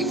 1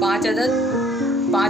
5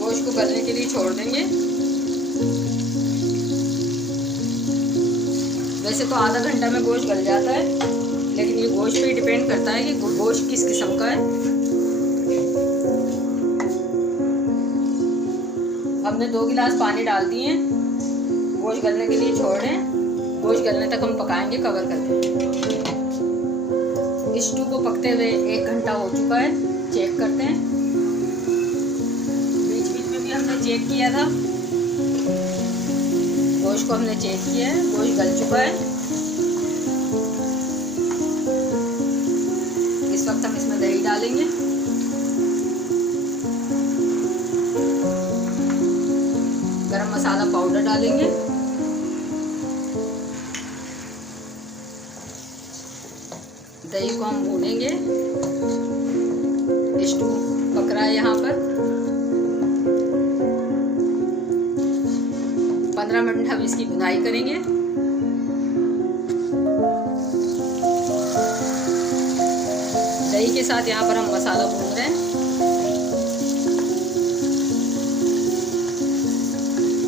गोश्त को गलने के लिए छोड़ देंगे। वैसे तो आधा घंटा में गोश्त गल जाता है, लेकिन ये गोश्त पे डिपेंड करता है कि गोश्त किस किस्म का है। हमने 2 गिलास पानी डाल दिए हैं, गोश्त गलने के लिए छोड़ दें। गोश्त गलने तक हम पकाएंगे कवर करके। इस स्टू को पकते हुए 1 घंटा हो चुका है। चेक करते हैं। बीच बीच में भी हमने चेक किया था। गोश्त को हमने चेक किया है, गोश्त गल चुका है। इस वक्त हम इसमें दही डालेंगे। गरम मसाला पाउडर डालेंगे। दही को हम भूनेंगे। स्टू पक रहा है यहाँ पर। 15 मिनट हम इसकी भुनाई करेंगे। दही के साथ यहाँ पर हम मसाला भून रहे हैं।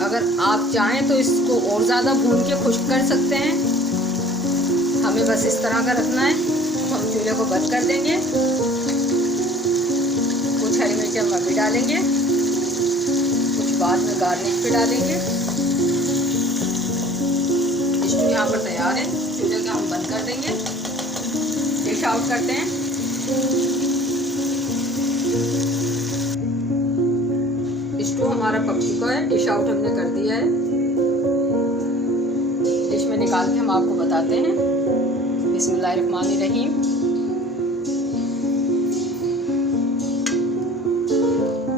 अगर आप चाहें तो इसको और ज़्यादा भून के खुश्क कर सकते हैं। हमें बस इस तरह का रखना है। हम चूल्हे को बंद कर देंगे। कुछ हरी मिर्च हम अभी डालेंगे, कुछ बाद में गार्निश पे डालेंगे। स्टू यहाँ पर तैयार है। चूल्हे को हम बंद कर देंगे। डिश आउट करते हैं। स्टू हमारा पक चुका है। डिश आउट हमने कर दिया है। डिश में निकाल के हम आपको बताते हैं। बिस्मिल्लाहिर्रहमानिर्रहीम।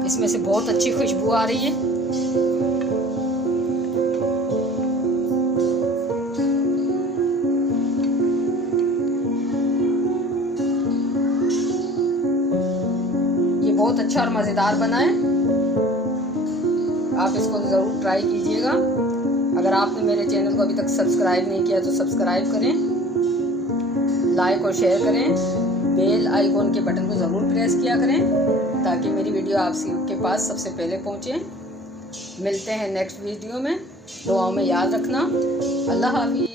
इसमें से बहुत अच्छी खुशबू आ रही है। ये बहुत अच्छा और मज़ेदार बना है। आप इसको ज़रूर ट्राई कीजिएगा। अगर आपने मेरे चैनल को अभी तक सब्सक्राइब नहीं किया तो सब्सक्राइब करें, लाइक और शेयर करें। बेल आइकॉन के बटन को ज़रूर प्रेस किया करें ताकि मेरी वीडियो आपके पास सबसे पहले पहुंचे। मिलते हैं नेक्स्ट वीडियो में। दुआओं में याद रखना। अल्लाह हाफिज़।